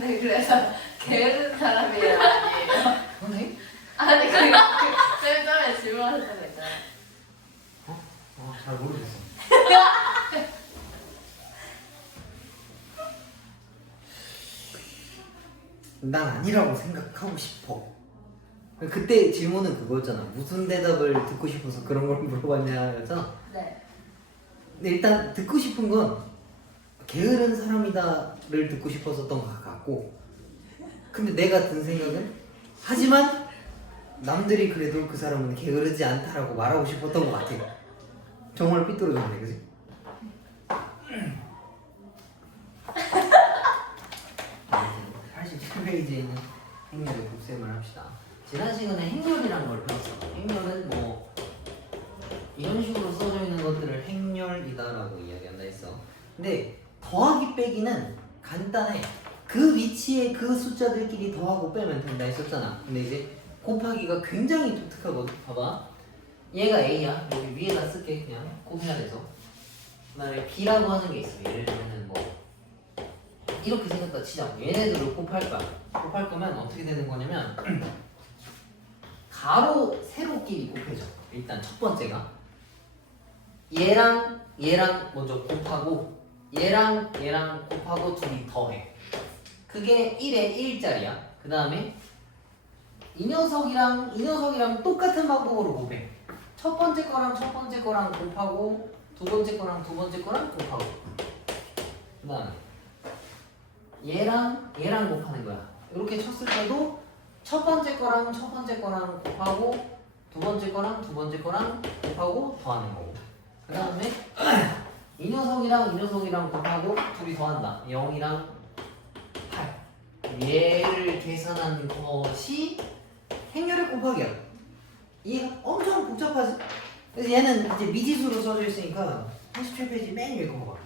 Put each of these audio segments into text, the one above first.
네, 그래서 게으른 사람이에요, 아니에요? 선생님? 아니, 쌤이 처음에 질문하셨던 거 있잖아요. 잘 모르겠어. 난 아니라고 생각하고 싶어. 그때 질문은 그거였잖아. 무슨 대답을 듣고 싶어서 그런 걸 물어봤냐였잖아. 네. 근데 일단 듣고 싶은 건 게으른 사람이다를 듣고 싶었었던 것 같고, 근데 내가 든 생각은 하지만 남들이 그래도 그 사람은 게으르지 않다라고 말하고 싶었던 것 같아. 정말 삐뚤어졌네, 그지? 87페이지에 있는 행렬의 곱셈을 합시다. 지난 시간에 행렬이라는 걸 배웠어. 행렬은 뭐 이런 식으로 써져 있는 것들을 행렬이다라고 이야기한다 했어. 근데 더하기 빼기는 간단해. 그 위치에 그 숫자들끼리 더하고 빼면 된다 했었잖아. 근데 이제 곱하기가 굉장히 독특하거든. 봐봐. 얘가 A야. 여기 위에다 쓸게. 그냥 곱해야 돼서. 그다음에 B라고 하는 게 있어. 예를 들면 뭐 이렇게 생겼다 치자. 얘네들을 곱할 거야. 곱할 거면 어떻게 되는 거냐면 가로 세로끼리 곱해져. 일단 첫 번째가 얘랑 얘랑 먼저 곱하고 얘랑 얘랑 곱하고 둘이 더해. 그게 1에 1짜리야. 그 다음에 이 녀석이랑 똑같은 방법으로 곱해. 첫 번째 거랑 첫 번째 거랑 곱하고 두 번째 거랑 두 번째 거랑 곱하고, 그 다음에 얘랑 얘랑 곱하는 거야. 이렇게 쳤을 때도 첫 번째 거랑 첫 번째 거랑 곱하고 두 번째 거랑 두 번째 거랑 곱하고 더하는 거고, 그 다음에 이 녀석이랑 곱하고 둘이 더한다. 0이랑 8. 얘를 계산한 것이 행렬의 곱하기야. 이게 엄청 복잡하지? 그래서 얘는 이제 미지수로 써져 있으니까 87페이지 맨 위에 거 봐봐.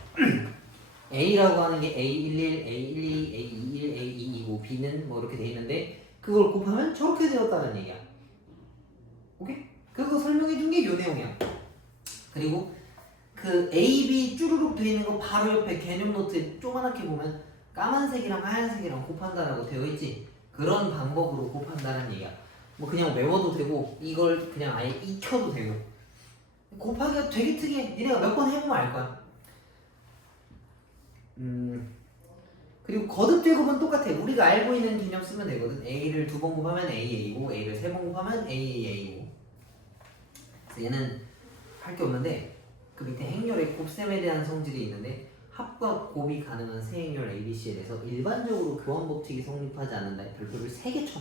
A라고 하는 게 A11, A12, A21, A22고 B는 뭐 이렇게 돼 있는데 그걸 곱하면 저렇게 되었다는 얘기야. 오케이? 그거 설명해 준 게 요 내용이야. 그리고 그 A, B 쭈루룩 돼 있는 거 바로 옆에 개념 노트에 조그맣게 보면 까만색이랑 하얀색이랑 곱한다라고 되어 있지. 그런 방법으로 곱한다는 얘기야. 뭐 그냥 외워도 되고 이걸 그냥 아예 익혀도 되고. 곱하기가 되게 특이해. 니네가 몇 번 해보면 알 거야. 그리고 거듭 제곱은 똑같아. 우리가 알고 있는 개념 쓰면 되거든. A를 두 번 곱하면 AA고 A를 세 번 곱하면 AA고. 그래서 얘는 할 게 없는데 그 밑에 행렬의 곱셈에 대한 성질이 있는데 합과 곱이 가능한 세 행렬 ABC에 대해서 일반적으로 교환법칙이 성립하지 않는다. 별표를 3개 쳐.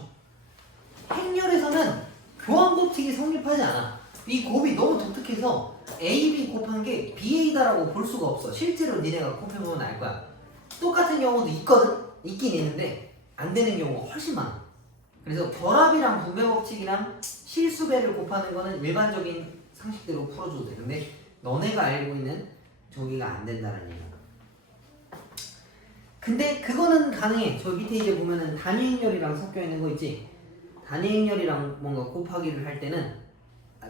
행렬에서는 교환법칙이 성립하지 않아. 이 곱이 너무 독특해서 AB 곱한 게 BA다라고 볼 수가 없어. 실제로 니네가 곱해보면 알 거야. 똑같은 경우도 있긴 있는데 안 되는 경우가 훨씬 많아. 그래서 결합이랑 분배법칙이랑 실수배를 곱하는 거는 일반적인 상식대로 풀어줘도 돼. 근데 너네가 알고 있는 저기가 안 된다는 얘기야. 근데 그거는 가능해. 저 밑에 이제 보면은 단위행렬이랑 섞여 있는 거 있지. 단위행렬이랑 뭔가 곱하기를 할 때는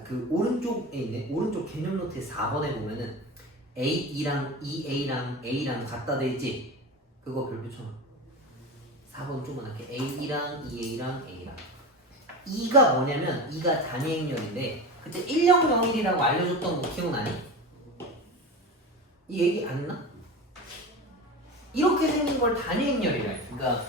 그 오른쪽에 있네. 오른쪽 개념 노트에 4번에 보면은 A2랑 2A랑 A랑 같다 돼 있지. 그거 별표 쳐놔. 4번 조그맣게 A2랑 2A랑 A랑 2가 뭐냐면 2가 단위행렬인데 그때 1001이라고 알려줬던 거 기억나니? 이 얘기 안 했나? 이렇게 생긴 걸 단위행렬이래. 그러니까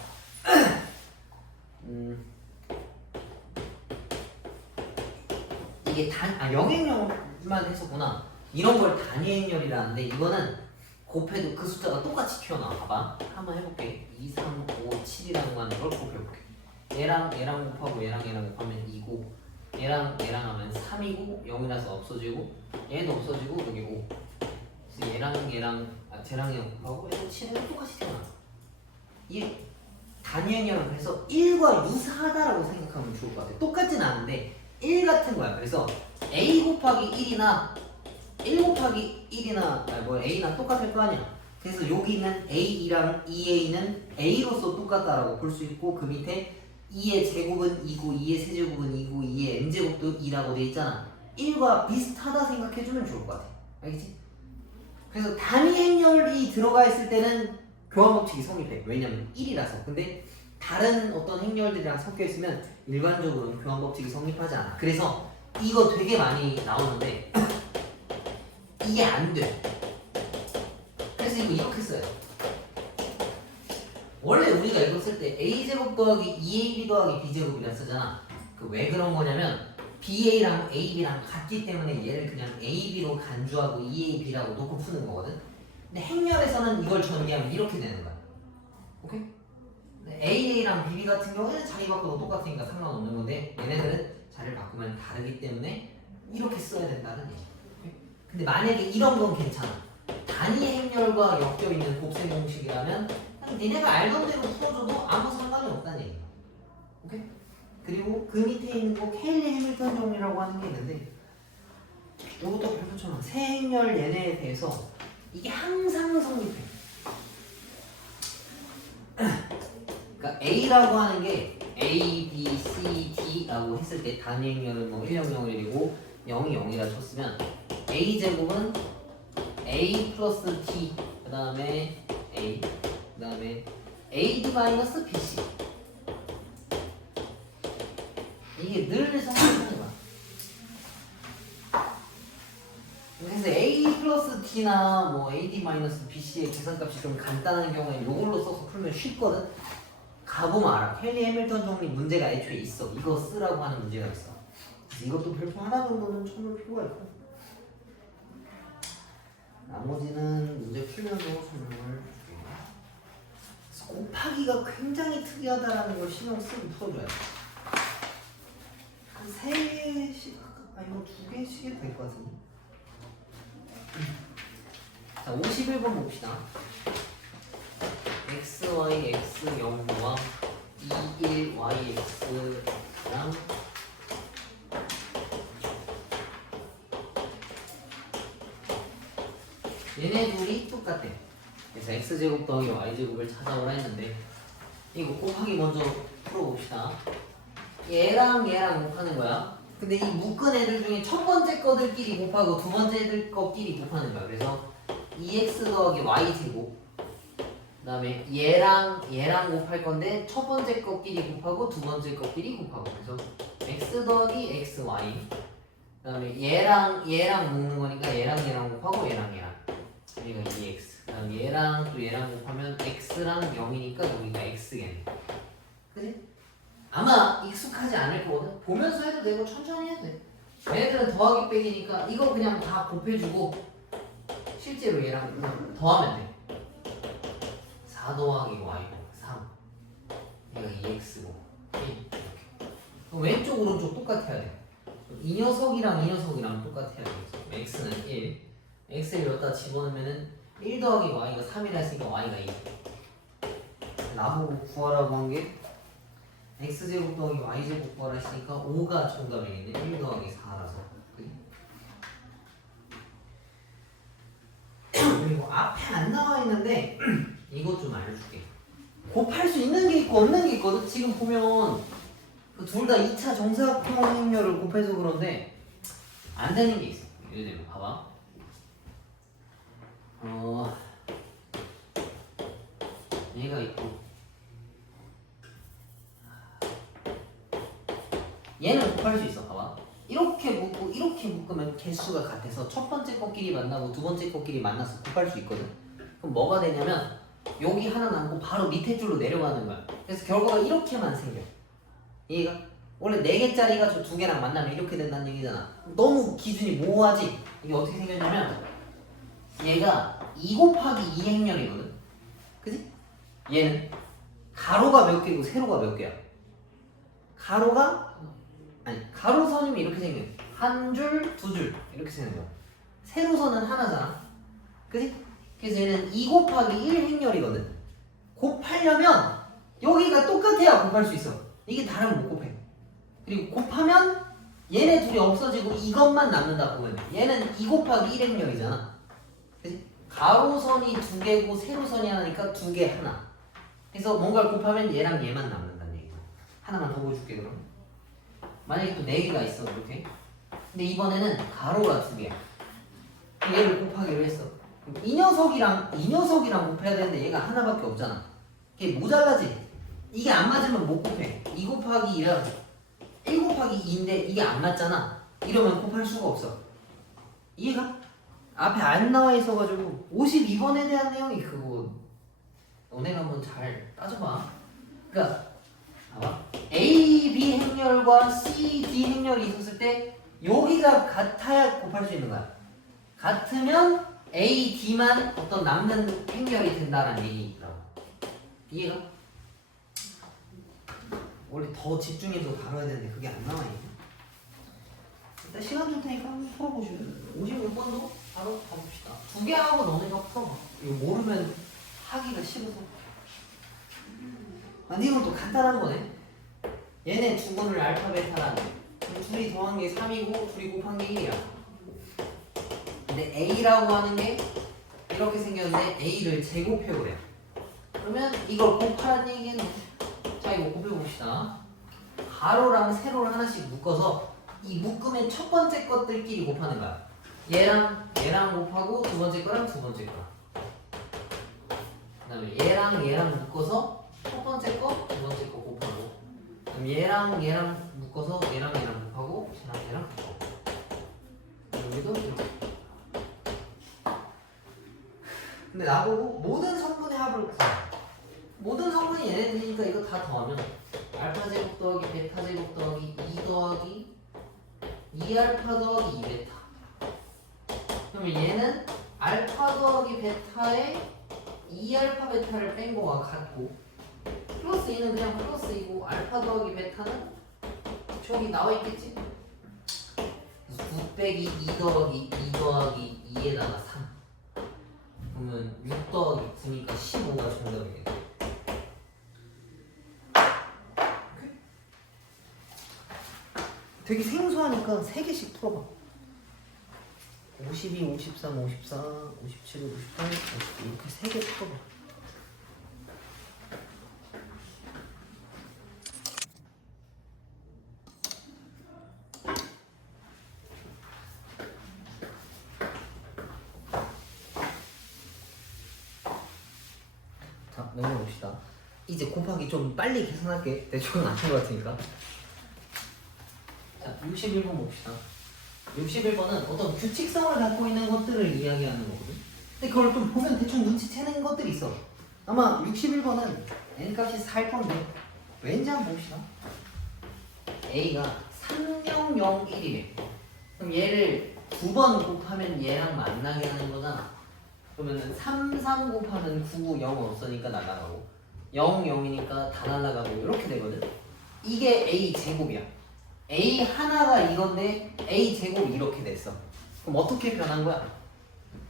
이게 영행렬만 했었구나. 이런 걸 단위행렬이라는데 이거는 곱해도 그 숫자가 똑같이 튀어나와. 봐봐. 한번 해볼게. 2, 3, 5, 7이라는 거 하는 걸 곱해볼게. 얘랑 곱하고 얘랑 곱하면 2고 얘랑 하면 3이고 0이라서 없어지고 얘도 없어지고 여기 5. 그래서 쟤랑 곱하고 얘도 7은 똑같이 튀어나와. 이게 단위행렬은 그래서 1과 유사하다라고 생각하면 좋을 것 같아. 똑같진 않은데 1 같은 거야. 그래서 A 곱하기 1이나 1 곱하기 1이나 A나 똑같을 거 아니야. 그래서 여기 있는 A2랑 2A는 A로서 똑같다라고 볼 수 있고 그 밑에 2의 제곱은 2고 2의 세제곱은 2고 2의 n제곱도 2라고 돼 있잖아. 1과 비슷하다 생각해주면 좋을 것 같아. 알겠지? 그래서 단위행렬이 들어가 있을 때는 교환 법칙이 성립해. 왜냐면 1이라서. 근데 다른 어떤 행렬들이랑 섞여 있으면 일반적으로는 교환 법칙이 성립하지 않아. 그래서 이거 되게 많이 나오는데 이게 안 돼. 그래서 이거 이렇게 써요. 원래 우리가 이거 쓸 때 a제곱 더하기 2ab 더하기 b제곱이라 쓰잖아. 그 왜 그런 거냐면 ba랑 ab랑 같기 때문에 얘를 그냥 ab로 간주하고 2ab라고 놓고 푸는 거거든. 근데 행렬에서는 이걸 전개하면 이렇게 되는 거야. 오케이? AA랑 BB 같은 경우에는 자리 바꿔도 똑같으니까 상관없는 건데 얘네들은 자리를 바꾸면 다르기 때문에 이렇게 써야 된다는 얘기. 오케이? 근데 만약에 이런 건 괜찮아. 단위 행렬과 엮여있는 곱셈 공식이라면 그냥 니네가 알던 대로 풀어줘도 아무 상관이 없다는 얘기야. 오케이? 그리고 그 밑에 있는 거 케일리 해밀턴 정리라고 하는 게 있는데 이것도 발표처럼 세 행렬 얘네에 대해서 이게 항상 성립해. 그러니까 A라고 하는 게 A, B, C, D라고 했을 때 단위 행렬은 뭐 1, 0, 0, 1이고 0이 0이라 쳤으면 A 제곱은 A 플러스 D 그 다음에 A 그 다음에 AD 마이너스 BC 이게 늘 성립하는 거야. 그래서 A 플러스 D나 뭐 AD 마이너스 BC의 계산값이 좀 간단한 경우에 이걸로 써서 풀면 쉽거든. 가보면 알아. 켈리 해밀턴 정리 문제가 애초에 있어. 이거 쓰라고 하는 문제가 있어. 그래서 이것도 별표 하나 정도는 쳐놓을 필요가 있고 나머지는 문제 풀면서 설명을 줄게요. 곱하기가 굉장히 특이하다라는 걸 신경 쓰고 풀어줘야 돼. 한 3개씩 아니 뭐 2개씩 될 것 같은데. 자 51번 봅시다. xy x 0과 21 yx랑 얘네 둘이 똑같대. 그래서 x제곱 더하기 y제곱을 찾아오라 했는데 이거 곱하기 먼저 풀어봅시다. 얘랑 얘랑 곱하는 거야. 근데 이 묶은 애들 중에 첫 번째 거들끼리 곱하고 두 번째 애들 거끼리 곱하는 거야. 그래서 2x 더하기 y제곱 그 다음에 얘랑 곱할 건데 첫 번째 거끼리 곱하고 두 번째 거끼리 곱하고 그래서 x 더하기 xy 그 다음에 얘랑 묶는 거니까 얘랑 곱하고 얘랑 여기가 2x 그 다음에 얘랑 또 얘랑 곱하면 x랑 0이니까 여기가 x겠네. 그치? 아마 익숙하지 않을 거거든. 보면서 해도 되고 천천히 해도 돼. 얘네들은 더하기 빼기니까 이거 그냥 다 곱해주고 실제로 얘랑 더하면 돼. 4 더하기 y고 3 얘가 2x고 1 왼쪽 오른쪽 똑같아야 돼. 이 녀석이랑 이 녀석이랑 똑같아야 돼. x는 1 x를 여기다 집어넣으면은 1 더하기 y가 3이라 했으니까 y가 2 나보고 구하라고 한 게 x제곱 더하기 y제곱 구하라 했으니까 5가 정답이겠네. 1 더하기 4라서 그리고 앞에 안 나와 있는데 이것 좀 알려줄게. 곱할 수 있는 게 있고 없는 게 있거든. 지금 보면 그 둘 다 2차 정사각형 행렬을 곱해서 그런데 안 되는 게 있어. 예를 들면 봐봐. 얘가 있고 얘는 곱할 수 있어. 봐봐. 이렇게 묶고 이렇게 묶으면 개수가 같아서 첫 번째 거끼리 만나고 두 번째 거끼리 만나서 곱할 수 있거든. 그럼 뭐가 되냐면 여기 하나 남고 바로 밑에 줄로 내려가는 거야. 그래서 결과가 이렇게만 생겨. 얘가 원래 4개짜리가 저 2개랑 만나면 이렇게 된다는 얘기잖아. 너무 기준이 모호하지? 이게 어떻게 생겼냐면 얘가 2 곱하기 2 행렬이거든. 그지? 얘는 가로가 몇 개고 세로가 몇 개야? 가로선이면 이렇게 생겨. 한 줄, 두 줄 이렇게 생겨. 세로선은 하나잖아. 그지? 그래서 얘는 2 곱하기 1 행렬이거든. 곱하려면 여기가 똑같아야 곱할 수 있어. 이게 다르면 못 곱해. 그리고 곱하면 얘네 둘이 없어지고 이것만 남는다 보면 얘는 2 곱하기 1 행렬이잖아. 그지? 가로선이 2개고 세로선이 하나니까 2개 하나. 그래서 뭔가를 곱하면 얘랑 얘만 남는다는 얘기야. 하나만 더 보여줄게 그럼. 만약에 또 4개가 있어 이렇게. 근데 이번에는 가로가 2개야. 얘를 곱하기로 했어. 그럼 이 녀석이랑 곱해야 되는데 얘가 하나밖에 없잖아. 이게 모자라지? 이게 안 맞으면 못 곱해. 2 곱하기 2랑 1 곱하기 2인데 이게 안 맞잖아. 이러면 곱할 수가 없어. 이해가? 앞에 안 나와 있어가지고 52번에 대한 내용이 그거 너네가 한번 잘 따져봐. 그러니까 봐봐. A, B 행렬과 C, D 행렬이 있었을 때 여기가 같아야 곱할 수 있는 거야. 같으면 A, D만 어떤 남는 행렬이 된다는 얘기더라고. 이해가? 원래 더 집중해서 다뤄야 되는데 그게 안 나와 있네. 일단 시간 줄 테니까 한번 풀어보시면 56번도 바로 가봅시다. 2개 하고 너네가 풀어봐. 이거 모르면 하기가 싫어서. 근데 이건 또 간단한 거네. 얘네 두 분을 알파 베타라는 둘이 더한 게 3이고 둘이 곱한 게 1이야. 근데 A라고 하는 게 이렇게 생겼는데 A를 제곱해보래. 그러면 이걸 곱하라는 얘기는 자 이거 곱해봅시다. 가로랑 세로를 하나씩 묶어서 이 묶음의 첫 번째 것들끼리 곱하는 거야. 얘랑 곱하고 두 번째 거랑 두 번째 거랑. 그 다음에 얘랑 묶어서 첫 번째 거, 두 번째 거 곱하고. 그럼 얘랑 묶어서 얘랑 곱하고 얘랑 곱하고. 여기도 이렇게. 근데 나보고 모든 성분의 합을 구해. 모든 성분이 얘네들이니까 이거 다 더하면 알파 제곱 더하기 베타 제곱 더하기 2 더하기 2알파 더하기 2베타. 그러면 얘는 알파 더하기 베타에 2알파 베타를 뺀 거와 같고 플러스 2는 그냥 플러스 2고 알파 더하기 베타는 저기 나와 있겠지? 그래서 9 빼기 2 더하기 2 더하기 2에다가 3 그러면 6 더하기 9니까 15가 정답이겠네. 되게 생소하니까 3개씩 풀어봐. 52, 53, 54, 57, 58, 59 이렇게 3개 풀어봐. 자, 넘어봅시다. 이제 곱하기 좀 빨리 계산할게. 대충은 안 된 것 같으니까. 자, 61번 봅시다. 61번은 어떤 규칙성을 갖고 있는 것들을 이야기하는 거거든. 근데 그걸 좀 보면 대충 눈치채는 것들이 있어. 아마 61번은 n값이 4일 건데 왠지 한번 봅시다. a가 3001이래. 그럼 얘를 9번 곱하면 얘랑 만나게 하는 거잖아. 그러면은 33 곱하면 9, 0 없으니까 날아가고 0, 0이니까 다 날아가고 이렇게 되거든. 이게 a 제곱이야. a 하나가 이건데 a 제곱이 이렇게 됐어. 그럼 어떻게 변한 거야?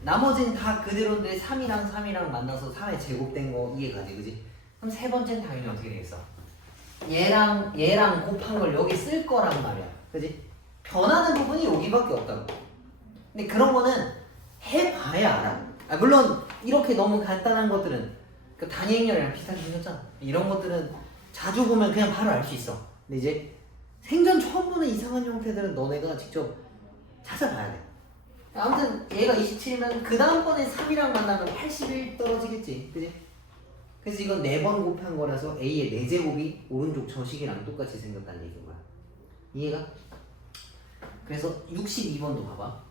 나머지는 다 그대로인데 3이랑 만나서 3의 제곱된 거 이해가지, 그지? 그럼 세 번째는 당연히 어떻게 되겠어? 얘랑 곱한 걸 여기 쓸 거란 말이야, 그지? 변하는 부분이 여기밖에 없다고. 근데 그런 거는 해봐야 알아. 물론 이렇게 너무 간단한 것들은 그 단위행렬이랑 비슷하게 생겼잖아. 이런 것들은 자주 보면 그냥 바로 알 수 있어. 근데 이제 생전 처음 보는 이상한 형태들은 너네가 직접 찾아봐야 돼. 아무튼 얘가 27이면 그 다음번에 3이랑 만나면 81 떨어지겠지, 그지? 그래서 이건 4번 곱한 거라서 a의 4제곱이 오른쪽 저식이랑 똑같이 생겼다는 얘기인 거야. 이해가? 그래서 62번도 봐봐.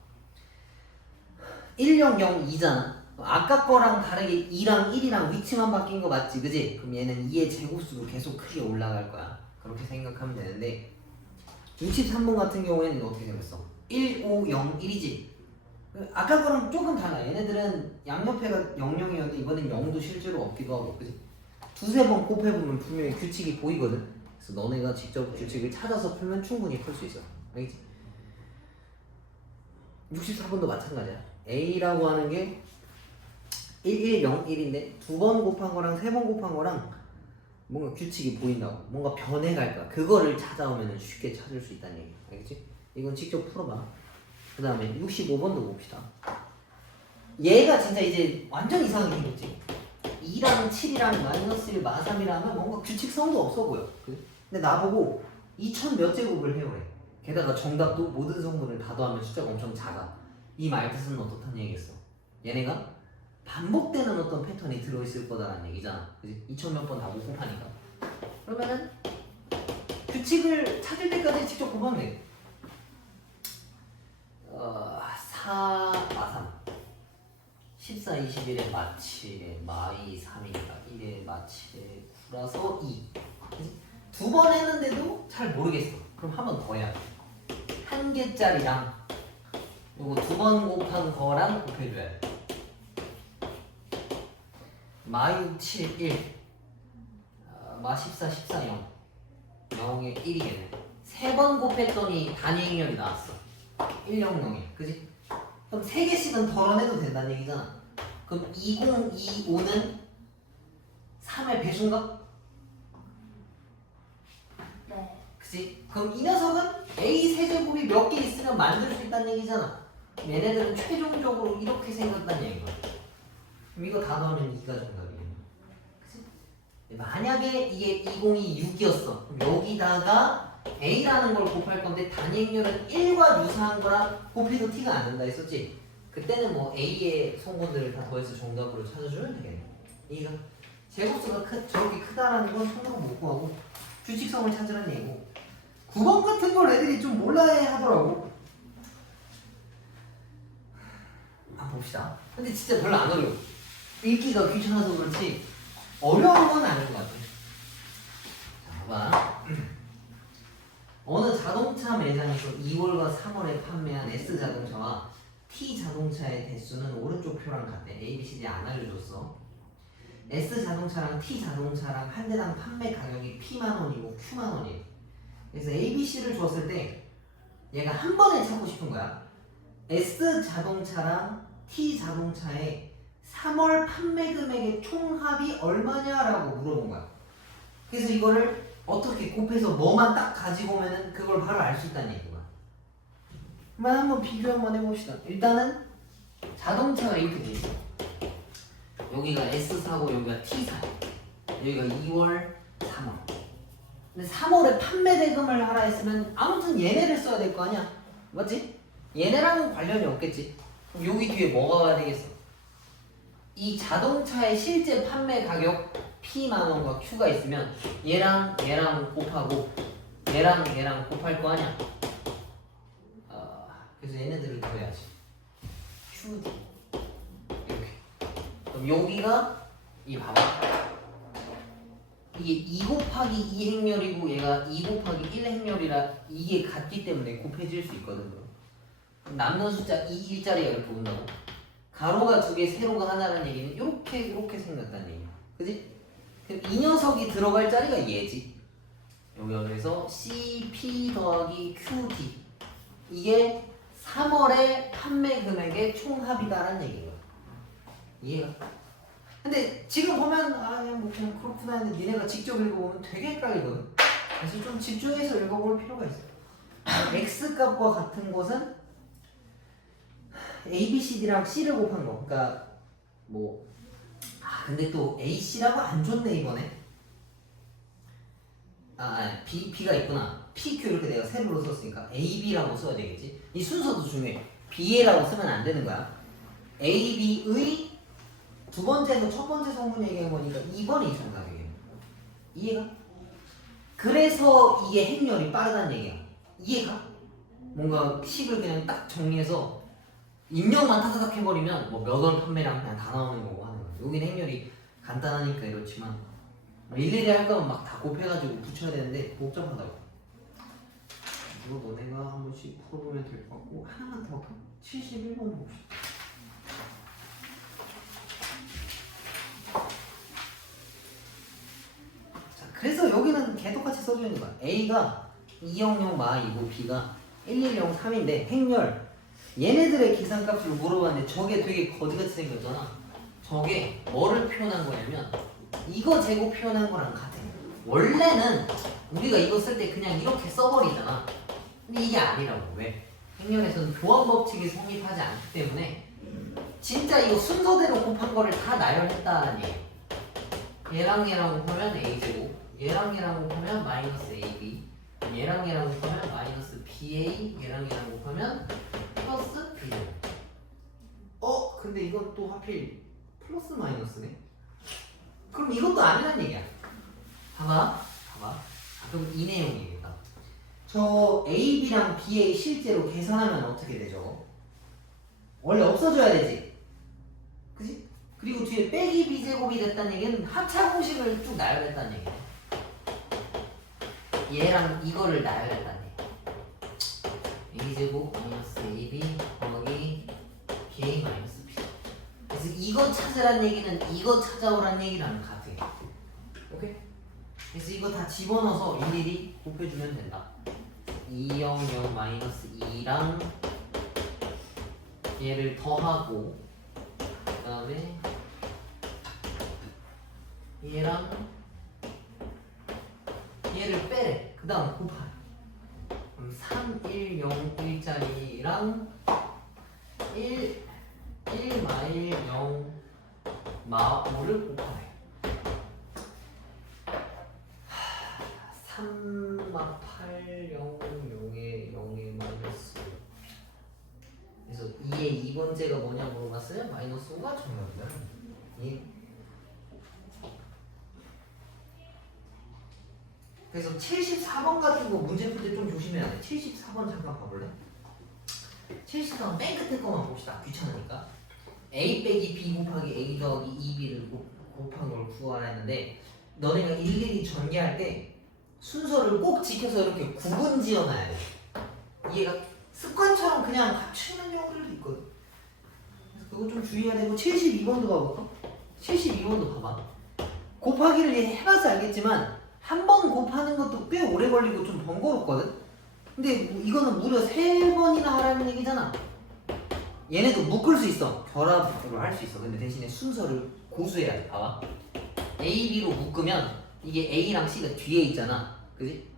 1002잖아. 아까 거랑 다르게 2랑 1이랑 위치만 바뀐 거 맞지, 그지? 그럼 얘는 2의 제곱수로 계속 크게 올라갈 거야. 그렇게 생각하면 되는데 63번 같은 경우에는 어떻게 생겼어? 1, 5, 0, 1이지? 아까 거랑 조금 달라. 얘네들은 양옆에가 00이었는데 이번엔 0도 실제로 없기도 하고, 그지? 두세 번 곱해보면 분명히 규칙이 보이거든? 그래서 너네가 직접 규칙을 찾아서 풀면 충분히 풀 수 있어. 알겠지? 64번도 마찬가지야. A라고 하는 게 1, 1, 0, 1인데 두 번 곱한 거랑 세 번 곱한 거랑 뭔가 규칙이 보인다고. 뭔가 변해갈 거야. 그거를 찾아오면 쉽게 찾을 수 있다는 얘기. 알겠지? 이건 직접 풀어봐. 그 다음에 65번도 봅시다. 얘가 진짜 이제 완전 이상하게 생겼지. 2랑 7이랑 마이너스 1, 마3이랑 하면 뭔가 규칙성도 없어 보여. 근데 나보고 2000 몇 제곱을 해오래. 게다가 정답도 모든 성분을 다 더하면 숫자가 엄청 작아. 이 말 뜻은 어떻다는 얘기겠어? 얘네가 반복되는 어떤 패턴이 들어있을 거다라는 얘기잖아. 그지? 2000몇 번 다 못 곱하니까. 그러면은 규칙을 찾을 때까지 직접 곱하면 돼. 4, 3 14, 21에 마치 마이 3이니까 1에 마치 9라서 2. 두 번 했는데도 잘 모르겠어. 그럼 한 번 더 해야 돼. 한 개짜리랑 요거 두 번 곱한 거랑 곱해줘야 돼. 마6 7 1 마 14 14 0 0에 1이겠네. 세 번 곱했더니 단위 행렬이 나왔어. 1 0 0에 그지? 그럼 세 개씩은 덜어내도 된다는 얘기잖아. 그럼 20 25는 3의 배수인가? 네. 그치? 그럼 이 녀석은 A 세제곱이 몇 개 있으면 만들 수 있다는 얘기잖아. 얘네들은 최종적으로 이렇게 생겼다는 얘기야. 그럼 이거 다 넣으면 2가 정답이겠네. 그치? 만약에 이게 20이 6이었어. 그럼 여기다가 A라는 걸 곱할 건데 단위 행렬은 1과 유사한 거랑 곱해도 티가 안 난다 했었지? 그때는 뭐 A의 성분들을 다 더해서 정답으로 찾아주면 되겠네. 이해가? 제곱수가 저렇게 크다라는 건 손으로 못 구하고 규칙성을 찾으라는 얘기고 9번 같은 걸 애들이 좀 몰라해 하더라고. 한번 봅시다. 근데 진짜 별로 안 어려워. 읽기가 귀찮아서 그렇지 어려운 건 아닌 것 같아. 자, 봐봐. 어느 자동차 매장에서 2월과 3월에 판매한 S자동차와 T자동차의 대수는 오른쪽 표랑 같대. A, B, C, D 안 알려줬어. S자동차랑 T자동차랑 한 대당 판매 가격이 P만 원이고 Q만 원이에요. 그래서 A, B, C를 줬을 때 얘가 한 번에 찾고 싶은 거야. S자동차랑 T자동차의 3월 판매 금액의 총합이 얼마냐라고 물어본 거야. 그래서 이거를 어떻게 곱해서 뭐만 딱 가지고 오면은 그걸 바로 알 수 있다는 얘기야. 그러면 한번 비교 한번 해봅시다. 일단은 자동차가 이렇게 돼 있어. 여기가 S사고 여기가 T사고 여기가 2월, 3월. 근데 3월에 판매 대금을 하라 했으면 아무튼 얘네를 써야 될 거 아니야. 맞지? 얘네랑은 관련이 없겠지. 그럼 여기 뒤에 뭐가 와야 되겠어? 이 자동차의 실제 판매 가격 P만 원과 Q가 있으면 얘랑 얘랑 곱하고 얘랑 얘랑 곱할 거 아니야. 그래서 얘네들을 더해야지. QD 이렇게. 그럼 여기가 이 봐봐. 이게 2 곱하기 2 행렬이고 얘가 2 곱하기 1 행렬이라 이게 같기 때문에 곱해질 수 있거든. 그럼 남는 숫자 2 일자리가 이렇게 온다고. 가로가 2개, 세로가 하나라는 얘기는 이렇게 생겼다는 얘기야. 그지? 그럼 이 녀석이 들어갈 자리가 얘지. 여기서 CP 더하기 QD 이게 3월의 판매 금액의 총합이다라는 얘기예요. 이해가? 근데 지금 보면 뭐 그냥 그렇구나 했는데 니네가 직접 읽어보면 되게 헷갈리거든. 그래서 좀 집중해서 읽어볼 필요가 있어. X값과 같은 것은 A, B, C, D랑 C를 곱한 거. 그러니까 뭐 근데 또 A, C라고 안 줬네 이번에. B가 있구나. P, Q 이렇게 내가 세로로 썼으니까 A, B라고 써야 되겠지. 이 순서도 중요해. B라고 쓰면 안 되는 거야. A, B의 두 번째는 첫 번째 성분 얘기한 거니까 2번이 정답이에요. 이해가? 그래서 이게 행렬이 빠르다는 얘기야. 이해가? 뭔가 식을 그냥 딱 정리해서 입력만 타다닥 해버리면 뭐 몇 원 판매량 그냥 다 나오는 거고 하는 거야. 여기는 행렬이 간단하니까 이렇지만 일일이 할 거면 막 다 곱해가지고 붙여야 되는데 복잡하다고. 이거 너네가 한 번씩 풀어보면 될 것 같고 하나만 더 할까? 71번 봅시다. 자, 그래서 여기는 개똑같이 써져 있는 거야. A가 200 마이고 B가 110 3인데 행렬 얘네들의 계산값을 물어봤는데 저게 되게 거지같이 생겼잖아. 저게 뭐를 표현한 거냐면 이거 제곱 표현한 거랑 같아. 원래는 우리가 이거 쓸 때 그냥 이렇게 써버리잖아. 근데 이게 아니라고. 왜? 행렬에서는 교환 법칙이 성립하지 않기 때문에 진짜 이거 순서대로 곱한 거를 다 나열했다는 얘기야. 얘랑 얘랑 곱하면 A제곱, 얘랑 얘랑 곱하면 마이너스 AB, 얘랑 얘랑 곱하면 마이너스 BA, 얘랑 얘랑 곱하면 플러스 B제곱. 근데 이건 또 하필 플러스 마이너스네. 그럼 이것도 아니란 얘기야. 봐봐. 그럼 이 내용이겠다. 저 A, B랑 B의 실제로 계산하면 어떻게 되죠? 원래 없어져야 되지. 그지? 그리고 뒤에 빼기 B제곱이 됐다는 얘기는 합차 공식을 쭉 놔야 됐다는 얘기야. 얘랑 이거를 놔야 된다는 얘기야. A제곱 마이너스 AB 더하기 BA 마이너스 B. 그래서 이거 찾으란 얘기는 이거 찾아오란 얘기랑 같아. 오케이? 그래서 이거 다 집어넣어서 일일이 곱해주면 된다. 200 마이너스 2랑 얘를 더하고 그 다음에 얘랑 얘를 빼래. 그 다음 곱하래. 그럼 3101짜리랑 1 마일 0 마5를 곱하래. 3 마 8 0 0에 0에 마이너스. 그래서 2의 2번째가 뭐냐 물어봤어요? 마이너스 5가 정답이다. 예. 그래서 74번 같은 거 문제 풀 때 좀 조심해야 돼. 74번 잠깐 봐볼래? 74번 맨 끝에 거만 봅시다. 귀찮으니까. A 빼기 B 곱하기 A 더하기 2B를 곱한 걸 구하라 했는데 너네가 일일이 전개할 때 순서를 꼭 지켜서 이렇게 구분 지어놔야 돼. 얘가 습관처럼 그냥 합치는 경우들도 있거든. 그래서 그거 좀 주의해야 되고 72번도 봐볼까? 72번도 봐봐. 곱하기를 해봐서 알겠지만 한 번 곱하는 것도 꽤 오래 걸리고 좀 번거롭거든? 근데 이거는 무려 3번이나 하라는 얘기잖아. 얘네도 묶을 수 있어. 결합으로 할 수 있어. 근데 대신에 순서를 고수해야 돼. 봐봐. A, B로 묶으면 이게 A랑 C가 뒤에 있잖아. 그지?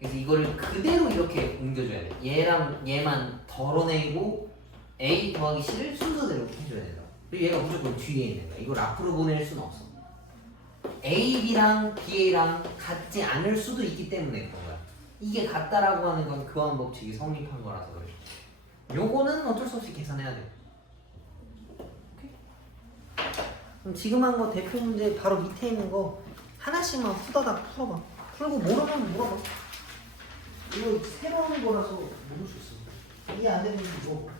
그래서 이거를 그대로 이렇게 옮겨줘야 돼. 얘랑 얘만 덜어내고 A 더하기 C를 순서대로 해줘야 된다. 그리고 얘가 무조건 뒤에 있는 거야. 이걸 앞으로 보낼 수는 없어. A, B랑 BA랑 같지 않을 수도 있기 때문에 그런 거야. 이게 같다라고 하는 건 교환 법칙이 성립한 거라서 그래. 요거는 어쩔 수 없이 계산해야 돼. 오케이? 그럼 지금 한 거 대표 문제 바로 밑에 있는 거 하나씩만 후다닥 풀어봐. 풀고 모르면 물어봐. 이거 새로운 거라서 모를 수 있어. 이해 안 되는 거 물어봐.